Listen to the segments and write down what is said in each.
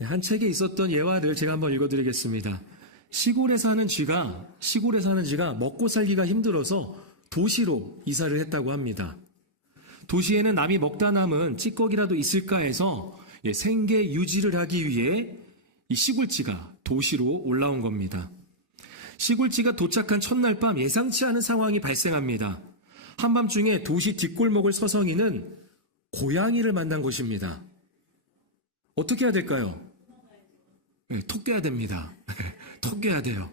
한 책에 있었던 예화를 제가 한번 읽어드리겠습니다. 시골에 사는 쥐가 먹고 살기가 힘들어서 도시로 이사를 했다고 합니다. 도시에는 남이 먹다 남은 찌꺼기라도 있을까 해서 생계 유지를 하기 위해 이 시골쥐가 도시로 올라온 겁니다. 시골쥐가 도착한 첫날 밤 예상치 않은 상황이 발생합니다. 한밤중에 도시 뒷골목을 서성이는 고양이를 만난 것입니다. 어떻게 해야 될까요? 톡 깨야 됩니다. 톡 깨야 돼요.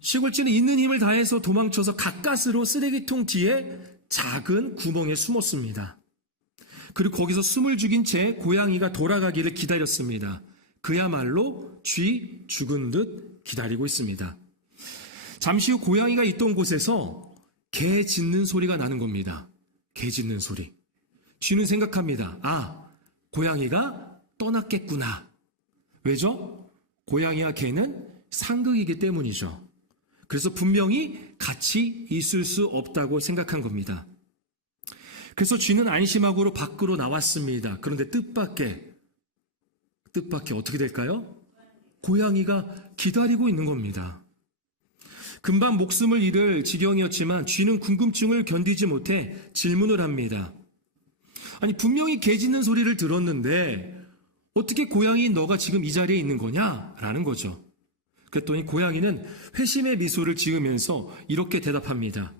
시골쥐는 있는 힘을 다해서 도망쳐서 가까스로 쓰레기통 뒤에 작은 구멍에 숨었습니다. 그리고 거기서 숨을 죽인 채 고양이가 돌아가기를 기다렸습니다. 그야말로 쥐 죽은 듯 기다리고 있습니다. 잠시 후 고양이가 있던 곳에서 개 짖는 소리가 나는 겁니다. 개 짖는 소리. 쥐는 생각합니다. 고양이가 떠났겠구나. 왜죠? 고양이와 개는 상극이기 때문이죠. 그래서 분명히 같이 있을 수 없다고 생각한 겁니다. 그래서 쥐는 안심하고 밖으로 나왔습니다. 그런데 뜻밖의 어떻게 될까요? 고양이가 기다리고 있는 겁니다. 금방 목숨을 잃을 지경이었지만 쥐는 궁금증을 견디지 못해 질문을 합니다. 아니, 분명히 개 짖는 소리를 들었는데 어떻게 고양이인 너가 지금 이 자리에 있는 거냐? 라는 거죠. 그랬더니 고양이는 회심의 미소를 지으면서 이렇게 대답합니다.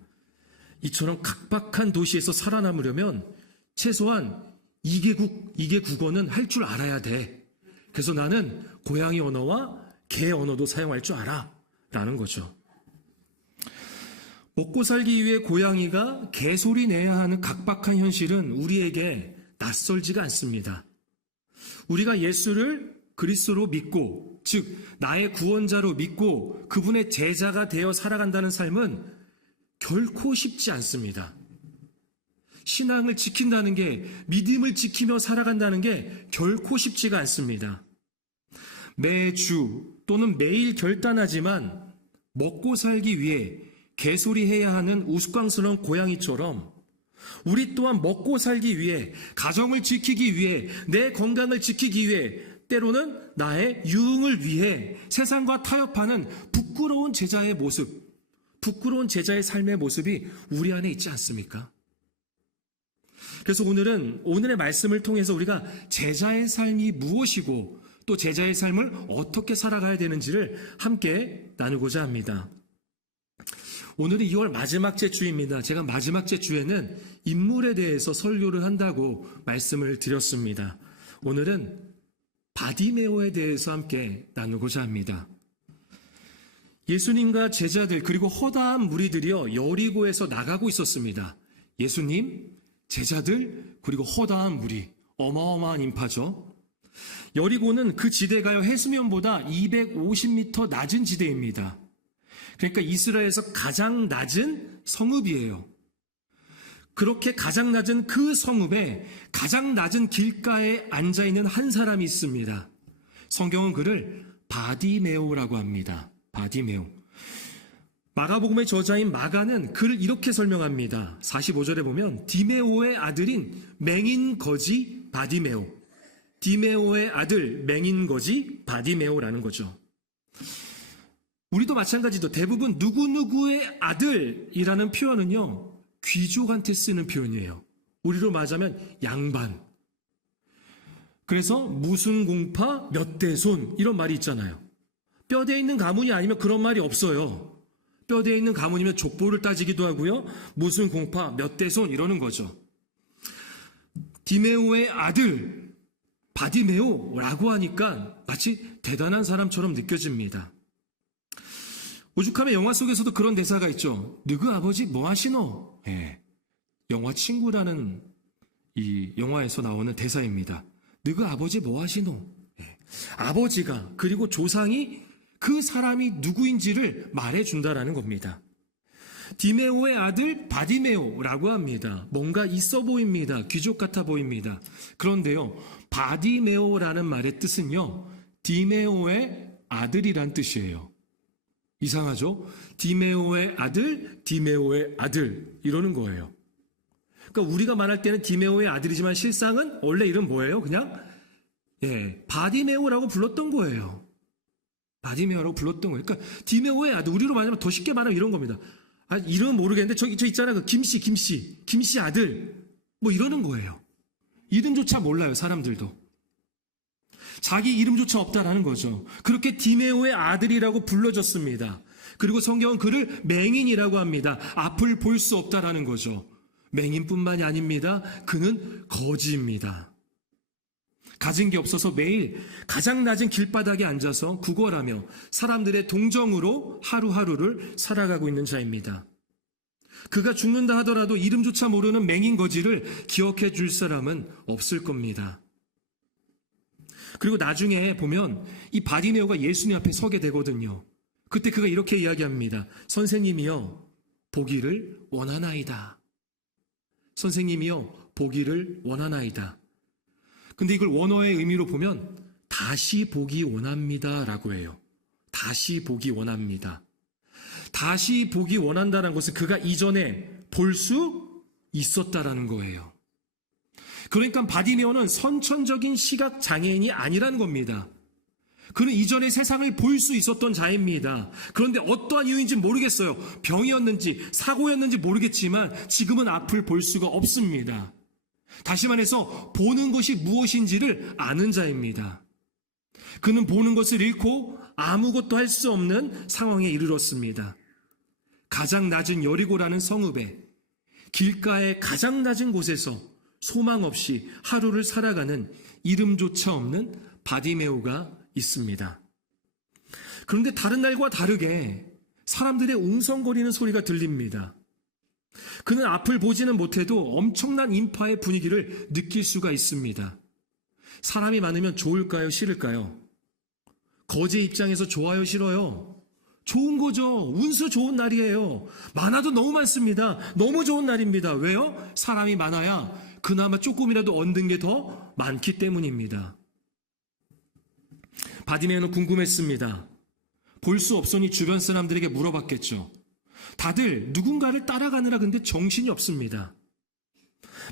이처럼 각박한 도시에서 살아남으려면 최소한 2개 국어는 할 줄 알아야 돼. 그래서 나는 고양이 언어와 개 언어도 사용할 줄 알아. 라는 거죠. 먹고 살기 위해 고양이가 개소리 내야 하는 각박한 현실은 우리에게 낯설지가 않습니다. 우리가 예수를 그리스도로 믿고, 즉 나의 구원자로 믿고 그분의 제자가 되어 살아간다는 삶은 결코 쉽지 않습니다. 신앙을 지킨다는 게, 믿음을 지키며 살아간다는 게 결코 쉽지가 않습니다. 매주 또는 매일 결단하지만 먹고 살기 위해 개소리해야 하는 우스꽝스러운 고양이처럼 우리 또한 먹고 살기 위해, 가정을 지키기 위해, 내 건강을 지키기 위해, 때로는 나의 유흥을 위해 세상과 타협하는 부끄러운 제자의 모습, 부끄러운 제자의 삶의 모습이 우리 안에 있지 않습니까? 그래서 오늘의 말씀을 통해서 우리가 제자의 삶이 무엇이고 또 제자의 삶을 어떻게 살아가야 되는지를 함께 나누고자 합니다. 오늘은 2월 마지막 주입니다. 제가 마지막 주에는 인물에 대해서 설교를 한다고 말씀을 드렸습니다. 오늘은 바디메오에 대해서 함께 나누고자 합니다. 예수님과 제자들 그리고 허다한 무리들이요 여리고에서 나가고 있었습니다. 예수님, 제자들 그리고 허다한 무리, 어마어마한 인파죠. 여리고는 그 지대가요 해수면보다 250m 낮은 지대입니다. 그러니까 이스라엘에서 가장 낮은 성읍이에요. 그렇게 가장 낮은 그 성읍에 가장 낮은 길가에 앉아있는 한 사람이 있습니다. 성경은 그를 바디메오라고 합니다. 바디메오. 마가복음의 저자인 마가는 그를 이렇게 설명합니다. 45절에 보면 디메오의 아들인 맹인거지 바디메오. 디메오의 아들 맹인거지 바디메오라는 거죠. 우리도 마찬가지로 대부분 누구누구의 아들이라는 표현은요 귀족한테 쓰는 표현이에요. 우리로 말하자면 양반. 그래서 무슨 공파 몇 대손 이런 말이 있잖아요. 뼈대에 있는 가문이 아니면 그런 말이 없어요. 뼈대에 있는 가문이면 족보를 따지기도 하고요. 무슨 공파 몇 대손 이러는 거죠. 디메오의 아들 바디메오라고 하니까 마치 대단한 사람처럼 느껴집니다. 오죽하면 영화 속에서도 그런 대사가 있죠. 너그 아버지 뭐 하시노? 영화 친구라는 이 영화에서 나오는 대사입니다. 너그 아버지 뭐 하시노? 아버지가 그리고 조상이 그 사람이 누구인지를 말해준다라는 겁니다. 디메오의 아들 바디메오라고 합니다. 뭔가 있어 보입니다. 귀족 같아 보입니다. 그런데요, 바디메오라는 말의 뜻은요, 디메오의 아들이란 뜻이에요. 이상하죠? 디메오의 아들 이러는 거예요. 그러니까 우리가 말할 때는 디메오의 아들이지만 실상은 원래 이름 뭐예요? 그냥 바디메오라고 불렀던 거예요. 바디메오라고 불렀던 거예요. 그러니까 디메오의 아들, 우리로 말하면 더 쉽게 말하면 이런 겁니다. 이름은 모르겠는데 저 있잖아, 그 김씨 아들, 뭐 이러는 거예요. 이름조차 몰라요, 사람들도. 자기 이름조차 없다라는 거죠. 그렇게 디메오의 아들이라고 불러졌습니다. 그리고 성경은 그를 맹인이라고 합니다. 앞을 볼 수 없다라는 거죠. 맹인뿐만이 아닙니다. 그는 거지입니다. 가진 게 없어서 매일 가장 낮은 길바닥에 앉아서 구걸하며 사람들의 동정으로 하루하루를 살아가고 있는 자입니다. 그가 죽는다 하더라도 이름조차 모르는 맹인 거지를 기억해 줄 사람은 없을 겁니다. 그리고 나중에 보면 이 바디메오가 예수님 앞에 서게 되거든요. 그때 그가 이렇게 이야기합니다. 선생님이여, 보기를 원하나이다. 선생님이여, 보기를 원하나이다. 근데 이걸 원어의 의미로 보면 다시 보기 원합니다 라고 해요. 다시 보기 원합니다. 다시 보기 원한다는 것은 그가 이전에 볼 수 있었다라는 거예요. 그러니까 바디메오는 선천적인 시각 장애인이 아니라는 겁니다. 그는 이전에 세상을 볼 수 있었던 자입니다. 그런데 어떠한 이유인지 모르겠어요. 병이었는지 사고였는지 모르겠지만 지금은 앞을 볼 수가 없습니다. 다시 말해서 보는 것이 무엇인지를 아는 자입니다. 그는 보는 것을 잃고 아무것도 할 수 없는 상황에 이르렀습니다. 가장 낮은 여리고라는 성읍에 길가의 가장 낮은 곳에서 소망 없이 하루를 살아가는 이름조차 없는 바디메오가 있습니다. 그런데 다른 날과 다르게 사람들의 웅성거리는 소리가 들립니다. 그는 앞을 보지는 못해도 엄청난 인파의 분위기를 느낄 수가 있습니다. 사람이 많으면 좋을까요? 싫을까요? 거지의 입장에서 좋아요? 싫어요? 좋은 거죠. 운수 좋은 날이에요. 많아도 너무 많습니다. 너무 좋은 날입니다. 왜요? 사람이 많아야 그나마 조금이라도 얻는 게 더 많기 때문입니다. 바디메오는 궁금했습니다. 볼 수 없으니 주변 사람들에게 물어봤겠죠. 다들 누군가를 따라가느라 근데 정신이 없습니다.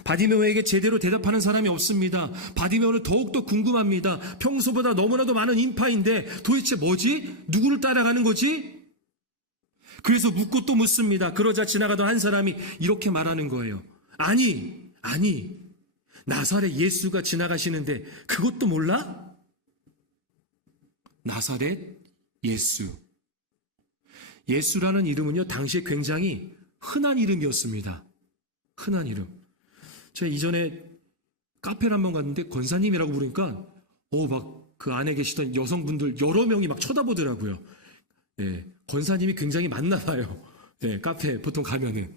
바디메오에게 제대로 대답하는 사람이 없습니다. 바디메오는 더욱더 궁금합니다. 평소보다 너무나도 많은 인파인데 도대체 뭐지? 누구를 따라가는 거지? 그래서 묻고 또 묻습니다. 그러자 지나가던 한 사람이 이렇게 말하는 거예요. 아니, 나사렛 예수가 지나가시는데 그것도 몰라? 나사렛 예수. 예수라는 이름은요, 당시에 굉장히 흔한 이름이었습니다. 흔한 이름. 제가 이전에 카페를 한번 갔는데 권사님이라고 부르니까 막 그 안에 계시던 여성분들 여러 명이 막 쳐다보더라고요. 권사님이 굉장히 많나 봐요. 카페 보통 가면은.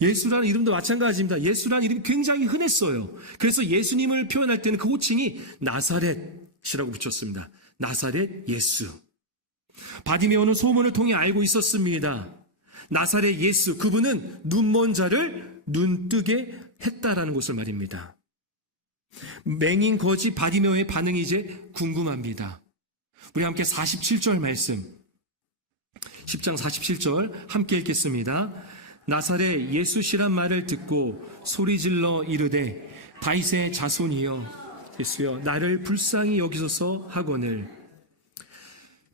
예수라는 이름도 마찬가지입니다. 예수라는 이름이 굉장히 흔했어요. 그래서 예수님을 표현할 때는 그 호칭이 나사렛이라고 붙였습니다. 나사렛 예수. 바디메오는 소문을 통해 알고 있었습니다. 나사렛 예수, 그분은 눈먼 자를 눈뜨게 했다라는 것을 말입니다. 맹인 거지 바디메오의 반응이 이제 궁금합니다. 우리 함께 47절 말씀, 10장 47절 함께 읽겠습니다. 나사렛 예수시란 말을 듣고 소리질러 이르되 다윗의 자손이여 예수여 나를 불쌍히 여기소서 하거늘.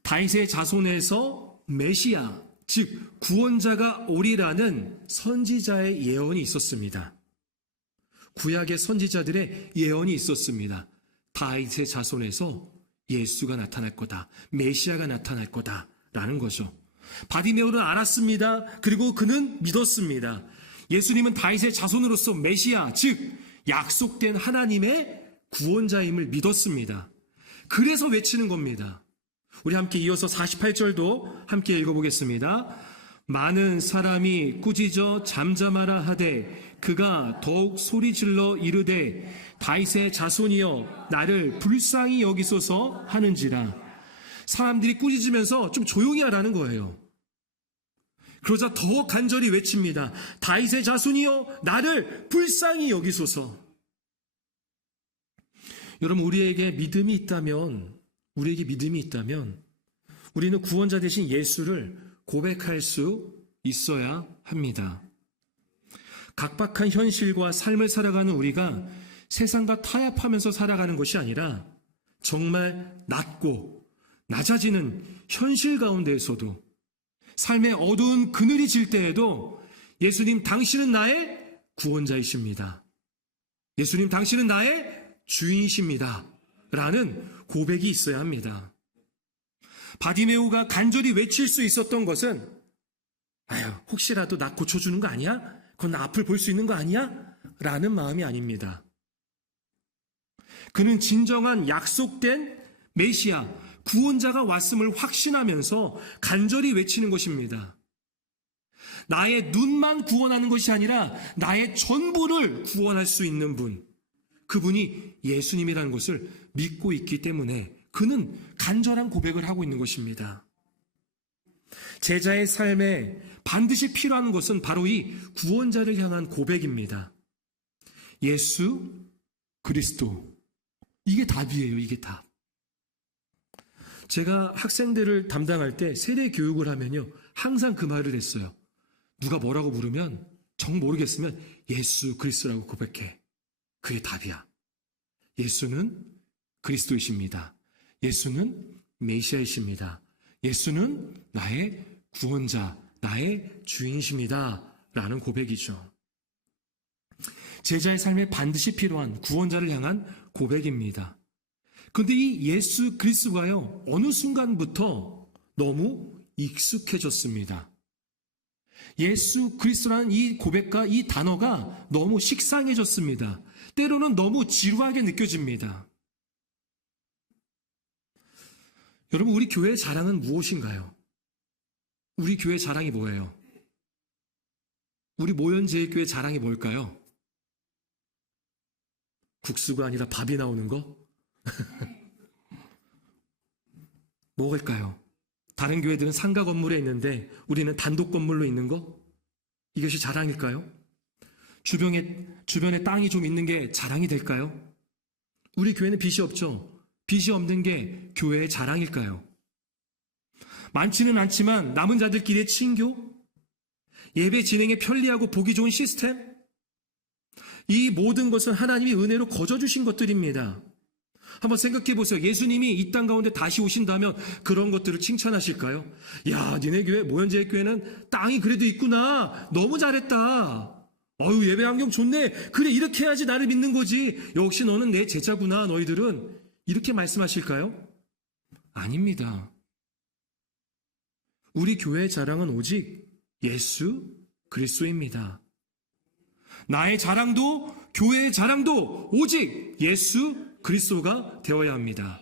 다윗의 자손에서 메시아, 즉 구원자가 오리라는 선지자의 예언이 있었습니다. 구약의 선지자들의 예언이 있었습니다. 다윗의 자손에서 예수가 나타날 거다, 메시아가 나타날 거다라는 거죠. 바디메오는 알았습니다. 그리고 그는 믿었습니다. 예수님은 다윗의 자손으로서 메시아, 즉 약속된 하나님의 구원자임을 믿었습니다. 그래서 외치는 겁니다. 우리 함께 이어서 48절도 함께 읽어보겠습니다. 많은 사람이 꾸짖어 잠잠하라 하되 그가 더욱 소리질러 이르되 다윗의 자손이여 나를 불쌍히 여기소서 하는지라. 사람들이 꾸짖으면서 좀 조용히 하라는 거예요. 그러자 더 간절히 외칩니다. 다윗의 자손이여 나를 불쌍히 여기소서. 여러분, 우리에게 믿음이 있다면 우리는 구원자 되신 예수를 고백할 수 있어야 합니다. 각박한 현실과 삶을 살아가는 우리가 세상과 타협하면서 살아가는 것이 아니라 정말 낮고 낮아지는 현실 가운데에서도 삶의 어두운 그늘이 질 때에도 예수님 당신은 나의 구원자이십니다. 예수님 당신은 나의 주인이십니다. 라는 고백이 있어야 합니다. 바디메오가 간절히 외칠 수 있었던 것은 혹시라도 나 고쳐주는 거 아니야? 그건 나 앞을 볼 수 있는 거 아니야? 라는 마음이 아닙니다. 그는 진정한 약속된 메시아, 구원자가 왔음을 확신하면서 간절히 외치는 것입니다. 나의 눈만 구원하는 것이 아니라 나의 전부를 구원할 수 있는 분, 그분이 예수님이라는 것을 믿고 있기 때문에 그는 간절한 고백을 하고 있는 것입니다. 제자의 삶에 반드시 필요한 것은 바로 이 구원자를 향한 고백입니다. 예수 그리스도, 이게 답이에요. 이게 답. 제가 학생들을 담당할 때 세례 교육을 하면요, 항상 그 말을 했어요. 누가 뭐라고 물으면 정 모르겠으면 예수 그리스도라고 고백해. 그게 답이야. 예수는 그리스도이십니다. 예수는 메시아이십니다. 예수는 나의 구원자, 나의 주인이십니다. 라는 고백이죠. 제자의 삶에 반드시 필요한 구원자를 향한 고백입니다. 그런데 이 예수 그리스도가요, 어느 순간부터 너무 익숙해졌습니다. 예수 그리스도라는 이 고백과 이 단어가 너무 식상해졌습니다. 때로는 너무 지루하게 느껴집니다. 여러분, 우리 교회의 자랑은 무엇인가요? 우리 교회 자랑이 뭐예요? 우리 모현제일교회 자랑이 뭘까요? 국수가 아니라 밥이 나오는 거? 뭐일까요? 다른 교회들은 상가 건물에 있는데 우리는 단독 건물로 있는 거? 이것이 자랑일까요? 주변에 땅이 좀 있는 게 자랑이 될까요? 우리 교회는 빚이 없죠? 빚이 없는 게 교회의 자랑일까요? 많지는 않지만 남은 자들끼리의 친교, 예배 진행에 편리하고 보기 좋은 시스템, 이 모든 것은 하나님이 은혜로 거저주신 것들입니다. 한번 생각해 보세요. 예수님이 이 땅 가운데 다시 오신다면 그런 것들을 칭찬하실까요? 야, 니네 교회, 모현제일교회는 땅이 그래도 있구나. 너무 잘했다. 예배 환경 좋네. 그래, 이렇게 해야지 나를 믿는 거지. 역시 너는 내 제자구나, 너희들은. 이렇게 말씀하실까요? 아닙니다. 우리 교회의 자랑은 오직 예수 그리스도입니다. 나의 자랑도, 교회의 자랑도 오직 예수 그리스도가 되어야 합니다.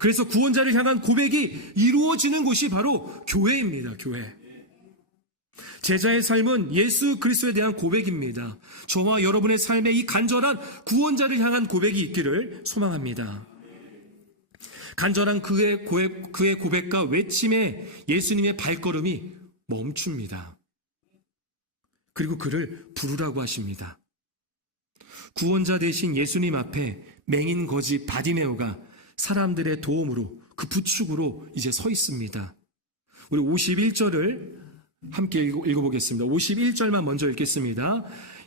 그래서 구원자를 향한 고백이 이루어지는 곳이 바로 교회입니다. 교회. 제자의 삶은 예수 그리스도에 대한 고백입니다. 저와 여러분의 삶에 이 간절한 구원자를 향한 고백이 있기를 소망합니다. 간절한 그의 고백과 외침에 예수님의 발걸음이 멈춥니다. 그리고 그를 부르라고 하십니다. 구원자 되신 예수님 앞에 맹인 거지 바디메오가 사람들의 도움으로, 그 부축으로 이제 서 있습니다. 우리 51절을 함께 읽어보겠습니다. 51절만 먼저 읽겠습니다.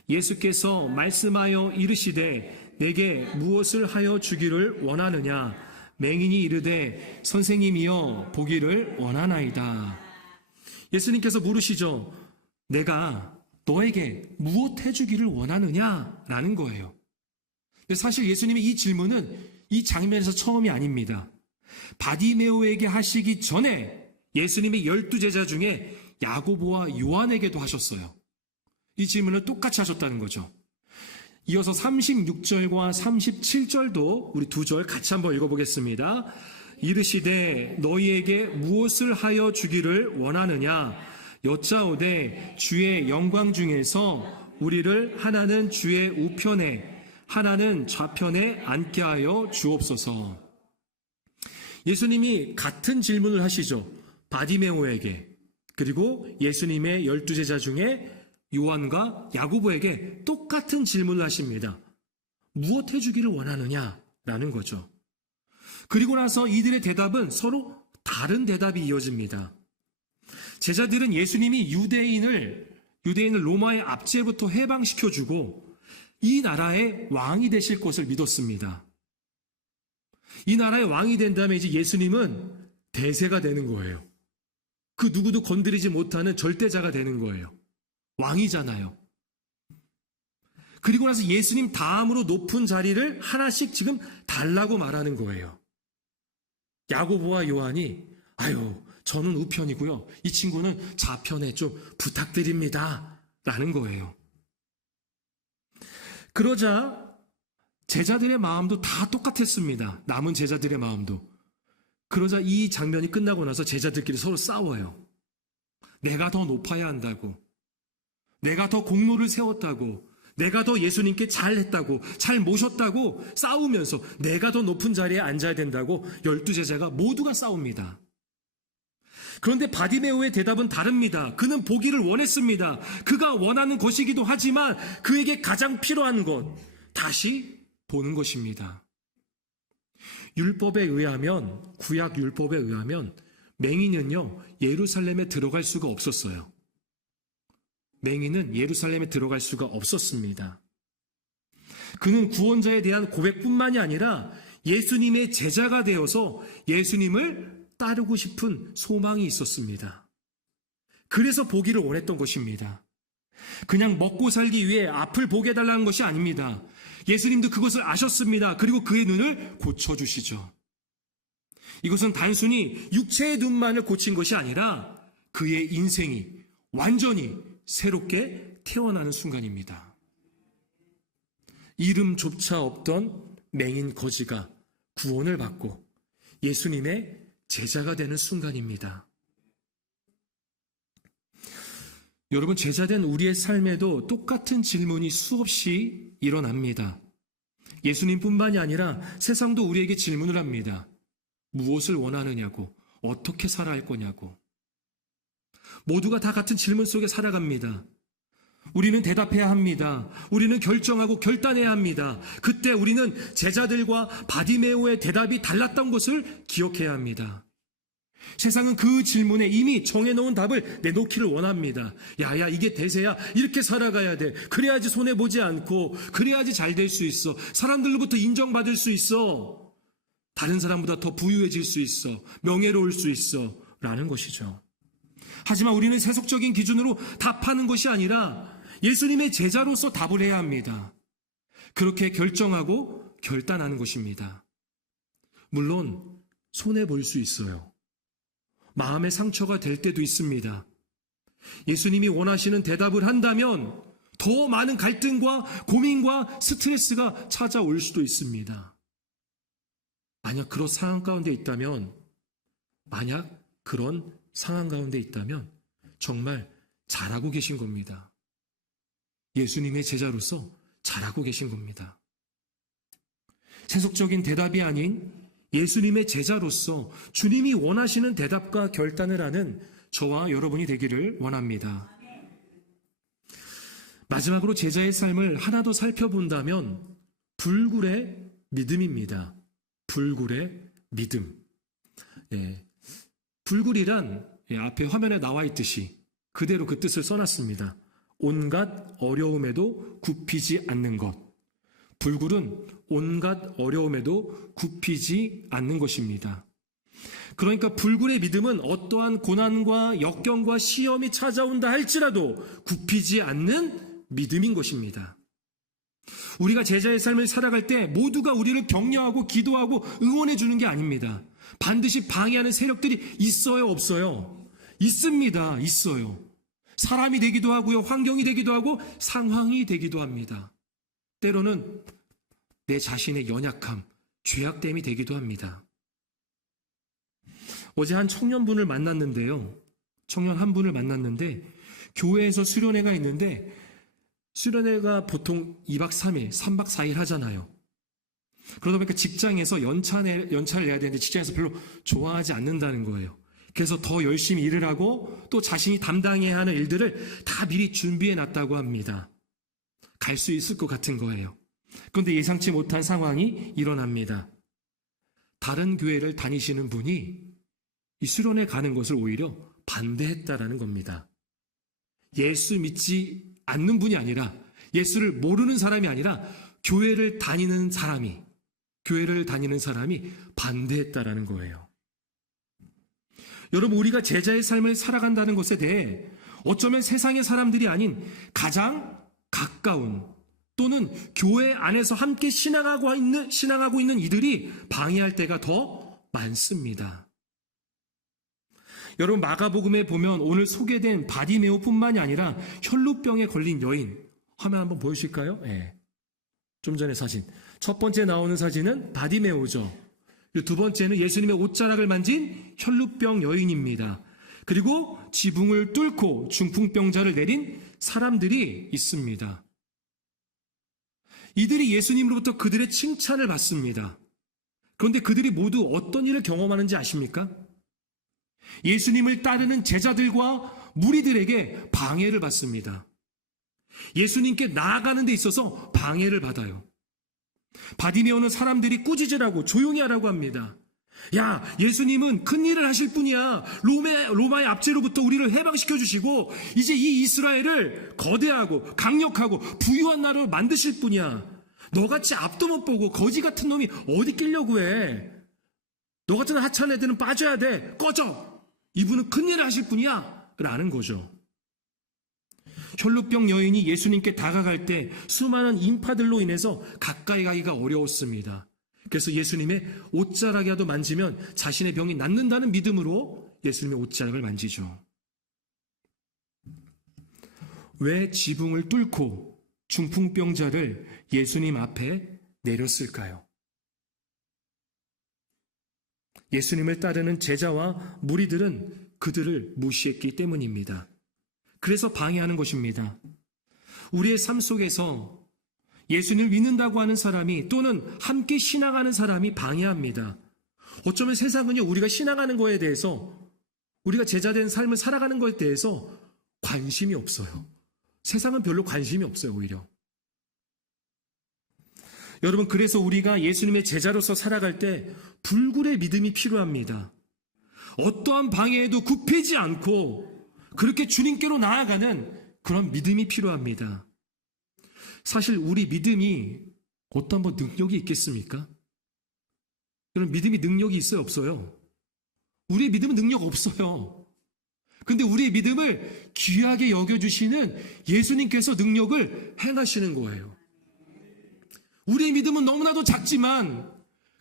예수께서 말씀하여 이르시되 내게 무엇을 하여 주기를 원하느냐? 맹인이 이르되 선생님이여 보기를 원하나이다. 예수님께서 물으시죠. 내가 너에게 무엇 해주기를 원하느냐? 라는 거예요. 근데 사실 예수님의 이 질문은 이 장면에서 처음이 아닙니다. 바디메오에게 하시기 전에 예수님이 12제자 중에 야고보와 요한에게도 하셨어요. 이 질문을 똑같이 하셨다는 거죠. 이어서 36절과 37절도 우리 두 절 같이 한번 읽어보겠습니다. 이르시되 너희에게 무엇을 하여 주기를 원하느냐? 여짜오되 주의 영광 중에서 우리를 하나는 주의 우편에 하나는 좌편에 앉게 하여 주옵소서. 예수님이 같은 질문을 하시죠. 바디메오에게, 그리고 예수님의 12제자 중에 요한과 야고보에게 똑같은 질문을 하십니다. 무엇 해주기를 원하느냐? 라는 거죠. 그리고 나서 이들의 대답은 서로 다른 대답이 이어집니다. 제자들은 예수님이 유대인을 로마의 압제로부터 해방시켜주고 이 나라의 왕이 되실 것을 믿었습니다. 이 나라의 왕이 된 다음에 이제 예수님은 대세가 되는 거예요. 그 누구도 건드리지 못하는 절대자가 되는 거예요. 왕이잖아요. 그리고 나서 예수님 다음으로 높은 자리를 하나씩 지금 달라고 말하는 거예요. 야고보와 요한이 아유 저는 우편이고요. 이 친구는 좌편에 좀 부탁드립니다. 라는 거예요. 그러자 제자들의 마음도 다 똑같았습니다. 남은 제자들의 마음도. 그러자 이 장면이 끝나고 나서 제자들끼리 서로 싸워요. 내가 더 높아야 한다고. 내가 더 공로를 세웠다고. 내가 더 예수님께 잘했다고, 잘 모셨다고 싸우면서 내가 더 높은 자리에 앉아야 된다고 12제자가 모두가 싸웁니다. 그런데 바디메오의 대답은 다릅니다. 그는 보기를 원했습니다. 그가 원하는 것이기도 하지만 그에게 가장 필요한 것, 다시 보는 것입니다. 율법에 의하면, 구약 율법에 의하면 맹인은요, 예루살렘에 들어갈 수가 없었어요. 맹인은 예루살렘에 들어갈 수가 없었습니다. 그는 구원자에 대한 고백뿐만이 아니라 예수님의 제자가 되어서 예수님을 따르고 싶은 소망이 있었습니다. 그래서 보기를 원했던 것입니다. 그냥 먹고 살기 위해 앞을 보게 해달라는 것이 아닙니다. 예수님도 그것을 아셨습니다. 그리고 그의 눈을 고쳐주시죠. 이것은 단순히 육체의 눈만을 고친 것이 아니라 그의 인생이 완전히 새롭게 태어나는 순간입니다. 이름조차 없던 맹인 거지가 구원을 받고 예수님의 제자가 되는 순간입니다. 여러분, 제자된 우리의 삶에도 똑같은 질문이 수없이 일어납니다. 예수님뿐만이 아니라 세상도 우리에게 질문을 합니다. 무엇을 원하느냐고, 어떻게 살아야 할 거냐고. 모두가 다 같은 질문 속에 살아갑니다. 우리는 대답해야 합니다. 우리는 결정하고 결단해야 합니다. 그때 우리는 제자들과 바디메오의 대답이 달랐던 것을 기억해야 합니다. 세상은 그 질문에 이미 정해놓은 답을 내놓기를 원합니다. 야야, 이게 대세야. 이렇게 살아가야 돼. 그래야지 손해보지 않고, 그래야지 잘 될 수 있어. 사람들로부터 인정받을 수 있어. 다른 사람보다 더 부유해질 수 있어. 명예로울 수 있어. 라는 것이죠. 하지만 우리는 세속적인 기준으로 답하는 것이 아니라 예수님의 제자로서 답을 해야 합니다. 그렇게 결정하고 결단하는 것입니다. 물론 손해볼 수 있어요. 마음의 상처가 될 때도 있습니다. 예수님이 원하시는 대답을 한다면 더 많은 갈등과 고민과 스트레스가 찾아올 수도 있습니다. 만약 그런 상황 가운데 있다면 정말 잘하고 계신 겁니다. 예수님의 제자로서 잘하고 계신 겁니다. 세속적인 대답이 아닌 예수님의 제자로서 주님이 원하시는 대답과 결단을 하는 저와 여러분이 되기를 원합니다. 마지막으로 제자의 삶을 하나 더 살펴본다면 불굴의 믿음입니다. 불굴의 믿음. 불굴이란 앞에 화면에 나와 있듯이 그대로 그 뜻을 써놨습니다. 온갖 어려움에도 굽히지 않는 것. 불굴은 온갖 어려움에도 굽히지 않는 것입니다. 그러니까 불굴의 믿음은 어떠한 고난과 역경과 시험이 찾아온다 할지라도 굽히지 않는 믿음인 것입니다. 우리가 제자의 삶을 살아갈 때 모두가 우리를 격려하고 기도하고 응원해 주는 게 아닙니다. 반드시 방해하는 세력들이 있어요, 없어요? 있습니다. 있어요. 사람이 되기도 하고요, 환경이 되기도 하고 상황이 되기도 합니다. 때로는 내 자신의 연약함, 죄악됨이 되기도 합니다. 어제 한 청년분을 만났는데요. 청년 한 분을 만났는데 교회에서 수련회가 있는데 수련회가 보통 2박 3일, 3박 4일 하잖아요. 그러다 보니까 직장에서 연차를 내야 되는데 직장에서 별로 좋아하지 않는다는 거예요. 그래서 더 열심히 일을 하고 또 자신이 담당해야 하는 일들을 다 미리 준비해 놨다고 합니다. 갈 수 있을 것 같은 거예요. 그런데 예상치 못한 상황이 일어납니다. 다른 교회를 다니시는 분이 이 수련회 가는 것을 오히려 반대했다라는 겁니다. 예수 믿지 않는 분이 아니라 예수를 모르는 사람이 아니라 교회를 다니는 사람이 교회를 다니는 사람이 반대했다라는 거예요. 여러분, 우리가 제자의 삶을 살아간다는 것에 대해 어쩌면 세상의 사람들이 아닌 가장 가까운 또는 교회 안에서 함께 신앙하고 있는 이들이 방해할 때가 더 많습니다. 여러분, 마가복음에 보면 오늘 소개된 바디메오뿐만이 아니라 혈루병에 걸린 여인, 화면 한번 보여주실까요? 네. 좀 전에 사진. 첫 번째 나오는 사진은 바디메오죠. 두 번째는 예수님의 옷자락을 만진 혈루병 여인입니다. 그리고 지붕을 뚫고 중풍병자를 내린 사람들이 있습니다. 이들이 예수님으로부터 그들의 칭찬을 받습니다. 그런데 그들이 모두 어떤 일을 경험하는지 아십니까? 예수님을 따르는 제자들과 무리들에게 방해를 받습니다. 예수님께 나아가는 데 있어서 방해를 받아요. 바디메오는 사람들이 꾸짖으라고 조용히 하라고 합니다. 야, 예수님은 큰 일을 하실 분이야. 로마의 압제로부터 우리를 해방시켜 주시고 이제 이 이스라엘을 거대하고 강력하고 부유한 나라로 만드실 분이야. 너같이 앞도 못 보고 거지 같은 놈이 어디 끼려고 해. 너 같은 하찮은 애들은 빠져야 돼. 꺼져. 이분은 큰 일을 하실 분이야 라는 거죠. 혈루병 여인이 예수님께 다가갈 때 수많은 인파들로 인해서 가까이 가기가 어려웠습니다. 그래서 예수님의 옷자락이라도 만지면 자신의 병이 낫는다는 믿음으로 예수님의 옷자락을 만지죠. 왜 지붕을 뚫고 중풍병자를 예수님 앞에 내렸을까요? 예수님을 따르는 제자와 무리들은 그들을 무시했기 때문입니다. 그래서 방해하는 것입니다. 우리의 삶 속에서 예수님을 믿는다고 하는 사람이 또는 함께 신앙하는 사람이 방해합니다. 어쩌면 세상은요, 우리가 신앙하는 거에 대해서, 우리가 제자된 삶을 살아가는 것에 대해서 관심이 없어요. 세상은 별로 관심이 없어요, 오히려. 여러분, 그래서 우리가 예수님의 제자로서 살아갈 때 불굴의 믿음이 필요합니다. 어떠한 방해에도 굽히지 않고 그렇게 주님께로 나아가는 그런 믿음이 필요합니다. 사실 우리 믿음이 어떤 능력이 있겠습니까? 여러분, 믿음이 능력이 있어요, 없어요? 우리의 믿음은 능력 없어요. 근데 우리의 믿음을 귀하게 여겨주시는 예수님께서 능력을 행하시는 거예요. 우리의 믿음은 너무나도 작지만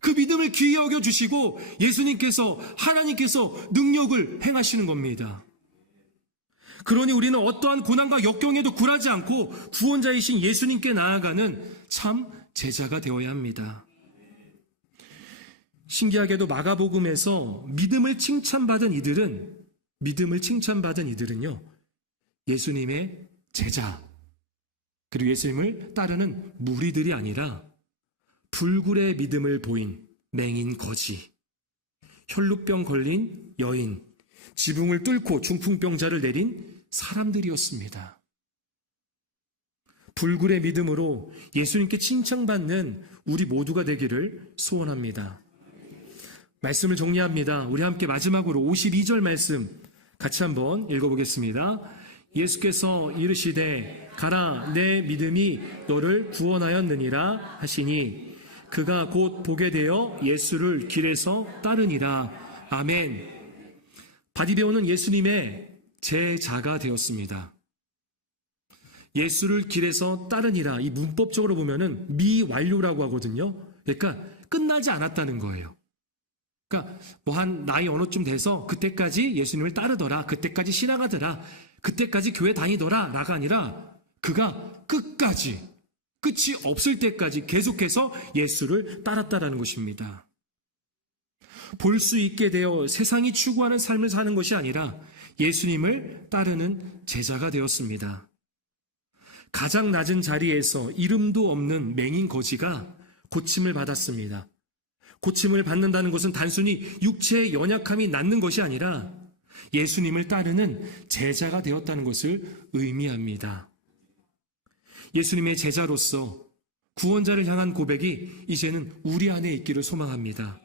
그 믿음을 귀히 여겨주시고 예수님께서, 하나님께서 능력을 행하시는 겁니다. 그러니 우리는 어떠한 고난과 역경에도 굴하지 않고 구원자이신 예수님께 나아가는 참 제자가 되어야 합니다. 신기하게도 마가복음에서 믿음을 칭찬받은 이들은요, 예수님의 제자, 그리고 예수님을 따르는 무리들이 아니라 불굴의 믿음을 보인 맹인 거지, 혈루병 걸린 여인, 지붕을 뚫고 중풍병자를 내린 사람들이었습니다. 불굴의 믿음으로 예수님께 칭찬받는 우리 모두가 되기를 소원합니다. 말씀을 정리합니다. 우리 함께 마지막으로 52절 말씀 같이 한번 읽어보겠습니다. 예수께서 이르시되 가라, 내 믿음이 너를 구원하였느니라 하시니 그가 곧 보게 되어 예수를 길에서 따르니라. 아멘. 바디메오는 예수님의 제자가 되었습니다. 예수를 길에서 따르니라, 이 문법적으로 보면은 미완료라고 하거든요. 그러니까 끝나지 않았다는 거예요. 그러니까 한 나이 어느쯤 돼서 그때까지 예수님을 따르더라, 그때까지 신앙하더라, 그때까지 교회 다니더라 라가 아니라 그가 끝까지, 끝이 없을 때까지 계속해서 예수를 따랐다라는 것입니다. 볼 수 있게 되어 세상이 추구하는 삶을 사는 것이 아니라 예수님을 따르는 제자가 되었습니다. 가장 낮은 자리에서 이름도 없는 맹인 거지가 고침을 받았습니다. 고침을 받는다는 것은 단순히 육체의 연약함이 낫는 것이 아니라 예수님을 따르는 제자가 되었다는 것을 의미합니다. 예수님의 제자로서 구원자를 향한 고백이 이제는 우리 안에 있기를 소망합니다.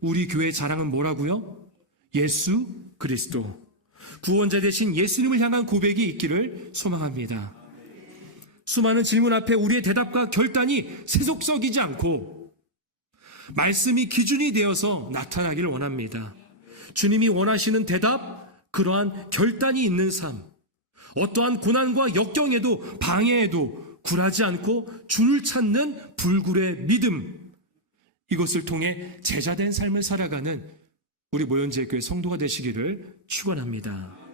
우리 교회 자랑은 뭐라고요? 예수 그리스도. 구원자 되신 예수님을 향한 고백이 있기를 소망합니다. 수많은 질문 앞에 우리의 대답과 결단이 세속적이지 않고 말씀이 기준이 되어서 나타나기를 원합니다. 주님이 원하시는 대답, 그러한 결단이 있는 삶, 어떠한 고난과 역경에도 방해에도 굴하지 않고 주를 찾는 불굴의 믿음, 이것을 통해 제자된 삶을 살아가는 우리 모현제교회 성도가 되시기를 축원합니다.